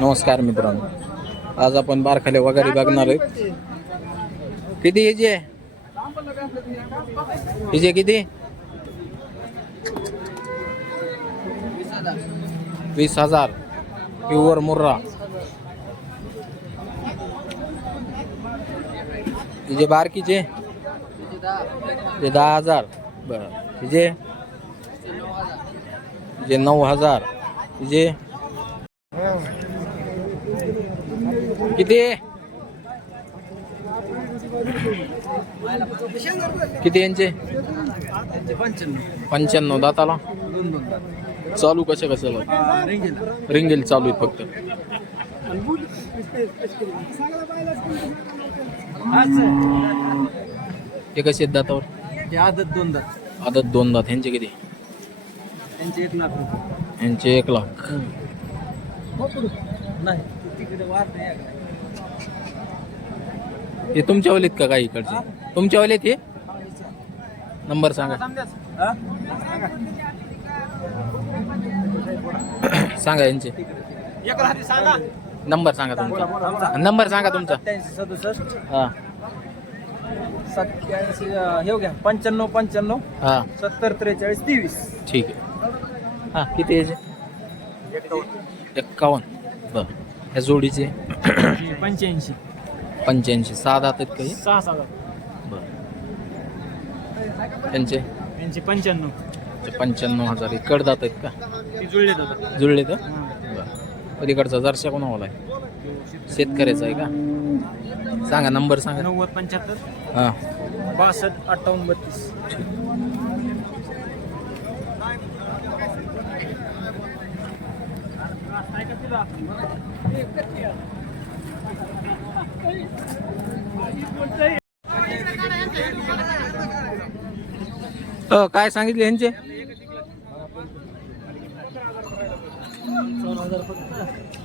नमस्कार मित्रांनो, आज आपण बारखाले वगैरे बघणार आहे. किती याची आहे? हिचे किती? 20,000 प्युअर मुर्रा. हिचे बारकीचे 10,000. बरं, हिचे 9,000. हिचे किती किती यांचे? 95 दाताला. चालू कसे रिंगेल चालू आहे फक्त. हे कसे आहेत दातावर? आदत 2 दात. ह्यांचे किती? यांचे 1 लाख. हे तुमच्या वलीत का काही इकडचे? तुमच्या वलीत हे नंबर सांगा. सांगा यांचे नंबर सांगा तुमचा. नंबर सांगा तुमचा. 87 हां 87 हे घ्या 95 हां 70 43 23. ठीक आहे. हां किती याचे? 51. बरं, ह्या जोडीचे 85. 6 दात आहेत काही? 6 बरं. त्यांचे 95,000. हे कडदात आहेत का? जुळले तर. बरं, पलीकडचा जरशा कोणावाला आहे? शेतकऱ्याचा आहे का? सांगा नंबर सांगा. 90 75 हां 62 58 32. काय सांगितले यांचे?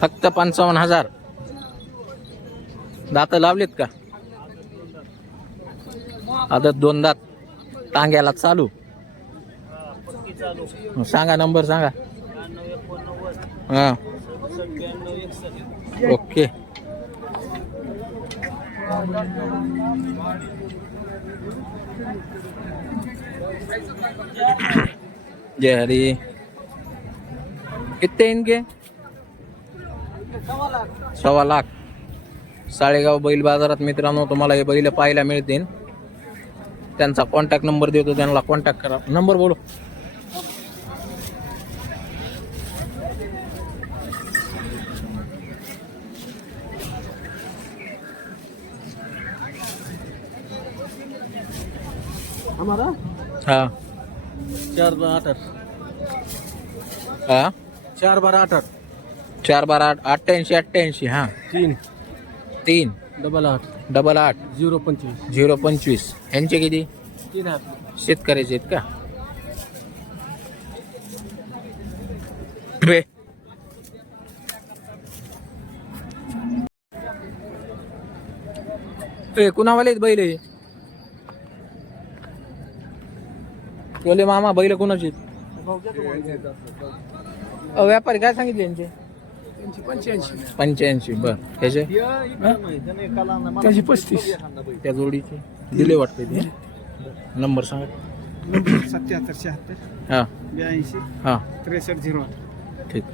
फक्त 55,000. दात लावलेत का? आदत 2 दात. टांग्याला चालू. सांगा नंबर सांगा. हां ओके. जय हरी. कितने इनके? 1.25 लाख. साळेगाव बैल बाजारात मित्रांनो तुम्हाला हे बैल पाहायला मिळतील. त्यांचा कॉन्टॅक्ट नंबर देतो, त्यांना कॉन्टॅक्ट करा. नंबर बोलो. हमारा हाँ 4/8 हाँ 4/8 4/8 88. हाँ 3 3 8 8 025 025. ह्यांचे किती? 3 शेतकऱ्याचे आहेत का? रे ए कुणावाले आहेत बैल? हे बोले मामा बैल कुणाचे आहेत? व्यापारी काय सांगितले यांचे? 85. बर, ह्याचे? त्याची 35. त्या जोडीचे दिले वाटते ते. नंबर सांगा. 77 76 हां 82 हां 63 08. ठीक.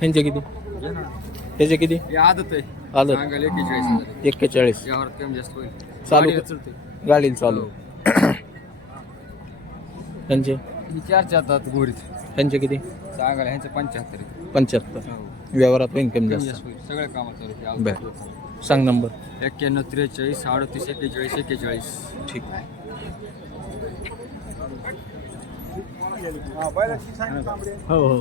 ह्यांचे किती? ह्याचे किती? आदत आहे. आदत 41. यावर कमी जास्त होईल. चालू गाडीला चालू. त्यांचे 4 दात गोरीत. त्यांचे किती? सांगायला ह्यांचे 75. 75. व्यवहारात होईल कमी जास्त. सगळ्या कामात चालू. बरं, सांग नंबर. 91 43 38 41 41. ठीक. हो हो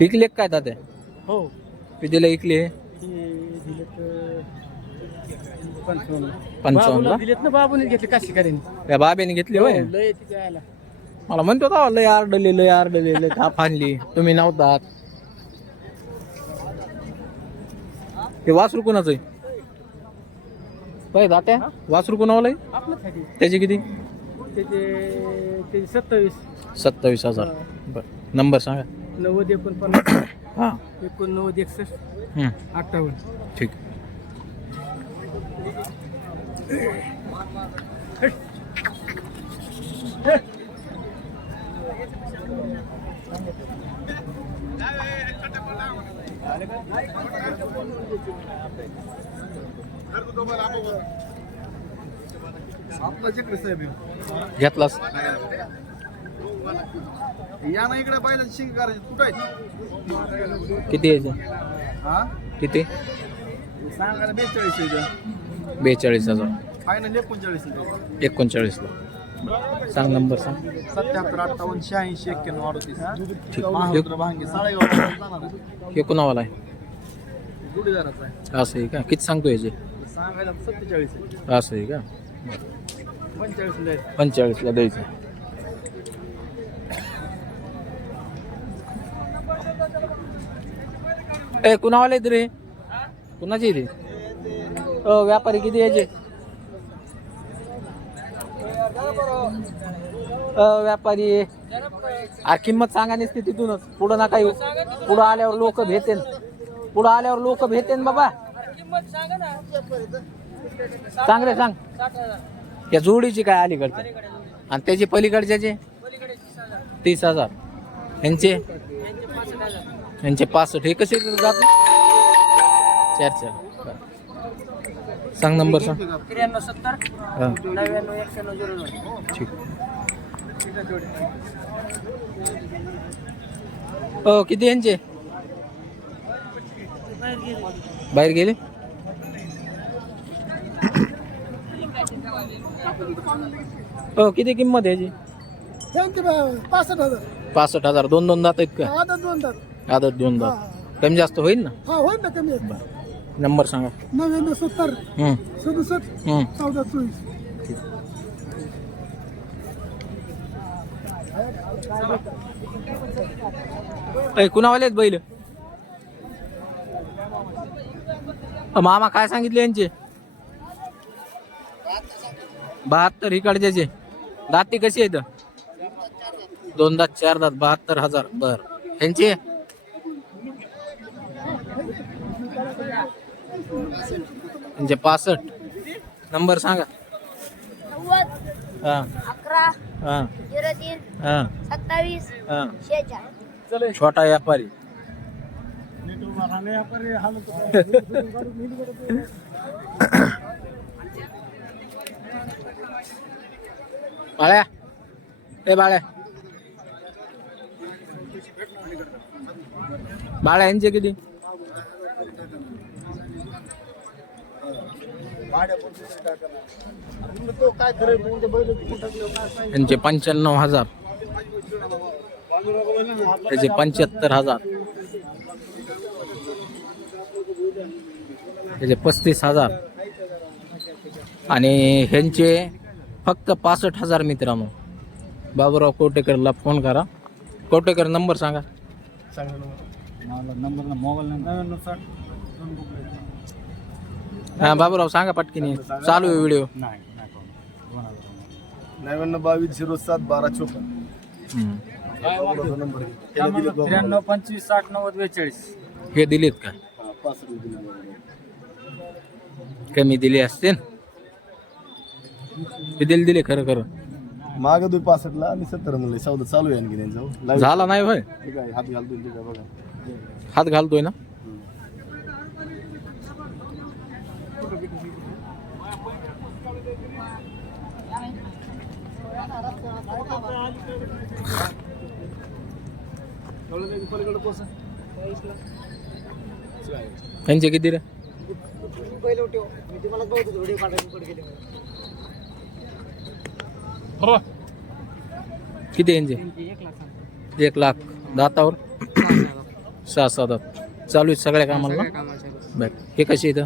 इकले काय तात्या? हो कितीला इकले? 55ला. दिलेत ना बाबूने घेतले काशी करेन. त्या बाबेने घेतली होय. लय तिथे यायला मला म्हणतो का लय आरडले लय थाप आणली तुम्ही नव्हतात. ते वासरू कोणाचं आहे? होय दात्या वासरू कोणावाला आहे आपल्यासाठी त्याची किती त्याचे 27 27,000 बरं नंबर सांगा 90 49 हां 89 61 58. ठीक घेतलास या ना इकडे पाहिलं शिंग करायची कुठं आहे किती यायचं हा किती सांगायला 42 42,000 फायनल 39 39ला सांग नंबर सांग 77 58 86 91 38 ठीक महाराष्ट्र भांगे साळेगाव हे कुणावाला आहे गुढीदाराचा आहे असं आहे का किती सांगतो याचे सांगायला 47 आहे असं आहे का 45 आहे 45ला द्यायचं ए कुणावाले आहेत रे कुणाचे रे व्यापारी किती यायचे व्यापारी आ किंमत सांगा नसते तिथूनच पुढं नका येऊ पुढं आल्यावर लोक भेटेन पुढं आल्यावर लोक भेटेन बाबा सांग रे सांग या जोडीची काय अलीकडचे आणि त्याची पलीकडच्याचे 30,000 यांचे 65 हे कसे जात 4 सांग नंबर सांग 93 70 हां 99 91 02 ठीक हो किती यांचे बाहेर गेले हो किती किंमत आहे याची 65,000 दोन दात आहेत का आदत 2 दात कमी जास्त होईल ना होईल ना कमी नंबर सांगा 99 70 67 14 24 कुणावाले आहेत बैल मामा काय सांगितले यांचे 72 इकडच्याचे दाती कशी आहेत 2 दात 4 दात 72,000 बर यांचे म्हणजे 65 नंबर सांगा 90 हां 11 हां 03 हां 27 हां 46 छोटा व्यापारी बाळ्या ए बाळ्या बाळ्या यांचे किती यांचे 95,000 त्याचे 75,000 त्याचे 35,000 आणि ह्यांचे फक्त 65,000 मित्रांनो बाबूराव कोटेकरला फोन करा कोटेकर नंबर सांगा नंबर मोबाईल नंबर हा बाबूराव सांगा पटकीने चालू आहे व्हिडिओ 99 22 07 12 54 नंबर 93 25 60 90 42 हे दिलेत का कमी दिले असते ते दिले खरं खरं माग 65 ला आणि 70 म्हणले सौदा चालू आहे आणखी त्यांचा झाला नाही होय हात घालतो तिथे बघा हात घालतोय ना यांचे किती रे किती यांचे 1,00,000 दातावर 6-7 दात चालू आहेत सगळ्या कामाला ना बर हे कसे इथं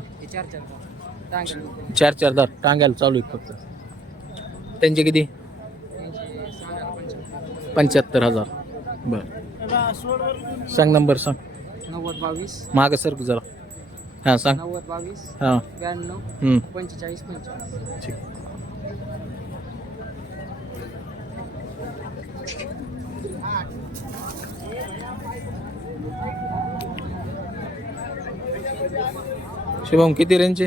4 दात टांग्याला चालू आहेत फक्त त्यांचे किती 75,000 बर सांग नंबर सांग 90 22 माग सर जरा हां सांग 90 22 हां 92 45 45. ठीक. शुभम किती रेंजचे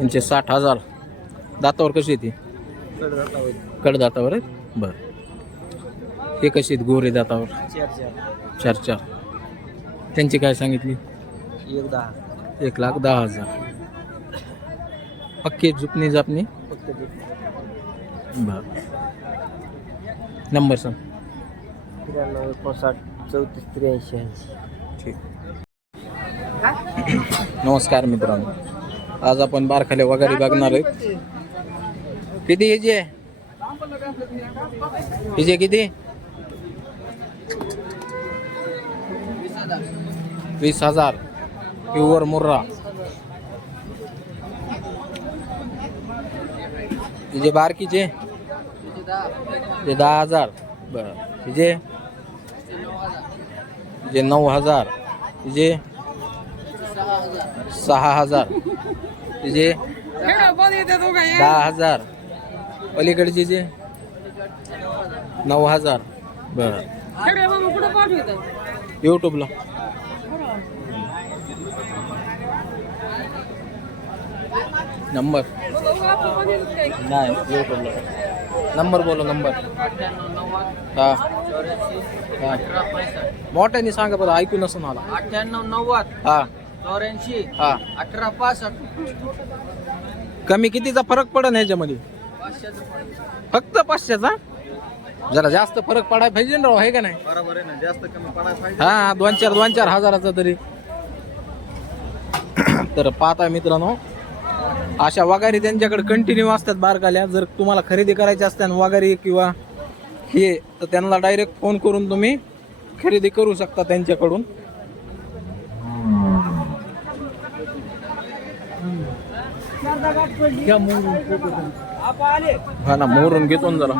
यांचे 60,000. दातावर कशी येते कडदातावर आहेत बरं. हे कशी आहेत गोरे दातावर 4 त्यांची काय सांगितली 1,10,000. पक्के जुपणी जापणी बर. नंबर सांग 93 59 34 83. ठीक. नमस्कार मित्रांनो, आज आपण बारखाले वगैरे बघणार आहेत. किती ह्याची आहे हिजे किती 20,000 प्युअर मुर्रा. हिजे बारकीचे हे 10,000 बरं. हिजे 9,000. हिजे 6,000. हिजे 10,000. पलीकडची जे 9,000 बरं. यूट्यूबला नंबर नाही यूट्यूबला नंबर बोलो नंबर. हां हां मोठ्याने सांगा बरं, ऐकू नसून आला. 98 90 हां 84 हां 18 65. कमी कितीचा फरक पडन ह्याच्यामध्ये फक्त 500चा. जरा जास्त फरक पडाय पाहिजे ना राव, आहे का नाही. बरोबर आहे ना, जास्त कमी पडायला पाहिजे. हा 2-4 हजाराचा तरी. तर पाहता मित्रांनो, अशा वगारी त्यांच्याकडे कंटिन्यू असतात बारकाल्या. जर तुम्हाला खरेदी करायची असते वगारी किंवा हे, तर त्यांना डायरेक्ट फोन करून तुम्ही खरेदी करू शकता त्यांच्याकडून. हा ना, मोरून घेतो ना जरा.